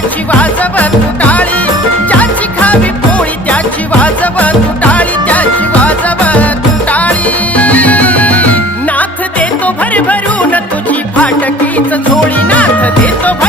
त्याची वाजव तुटाळी. ज्याची खावी पोळी त्याची वाजव तुटाळी. त्याची वाजव तुटाळी. नाथ देतो भरभरून तुझी फाटकीच झोळी नाथ देतो भर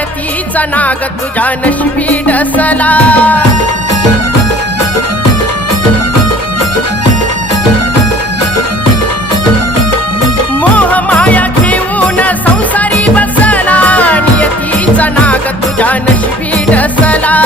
यतीचा नाग तुझ्या नशिबी डसला. मोहमाया घेऊन संसारी बसला यतीचा नाग तुझ्या नशिबी डसला.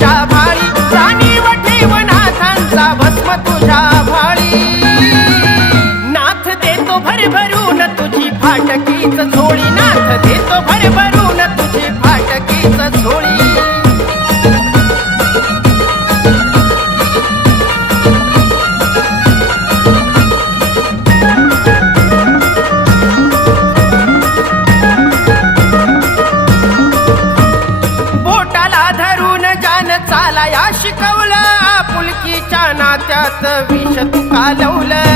तुझ्या भाळी प्राणी वठी वनाथांचा भस्म तुझ्या भाळी नाथ देतो भरभरून तुझी फाटकीच झोळी विष तुका लवलं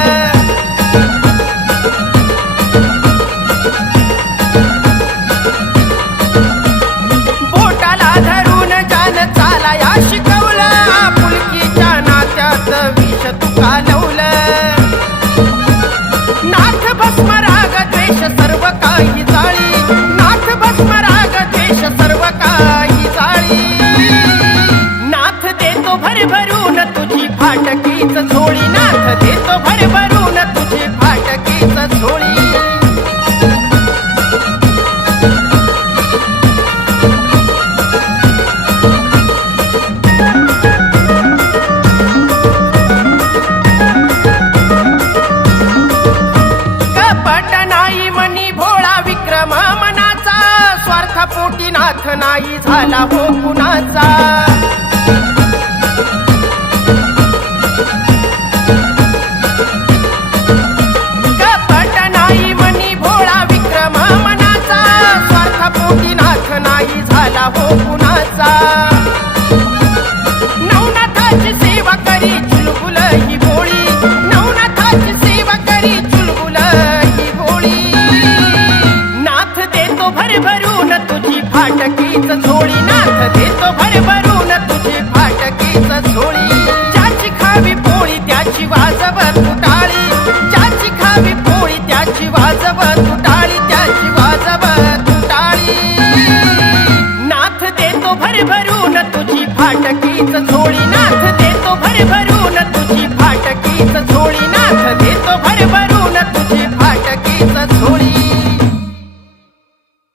नाही झाला हो कुणाचा?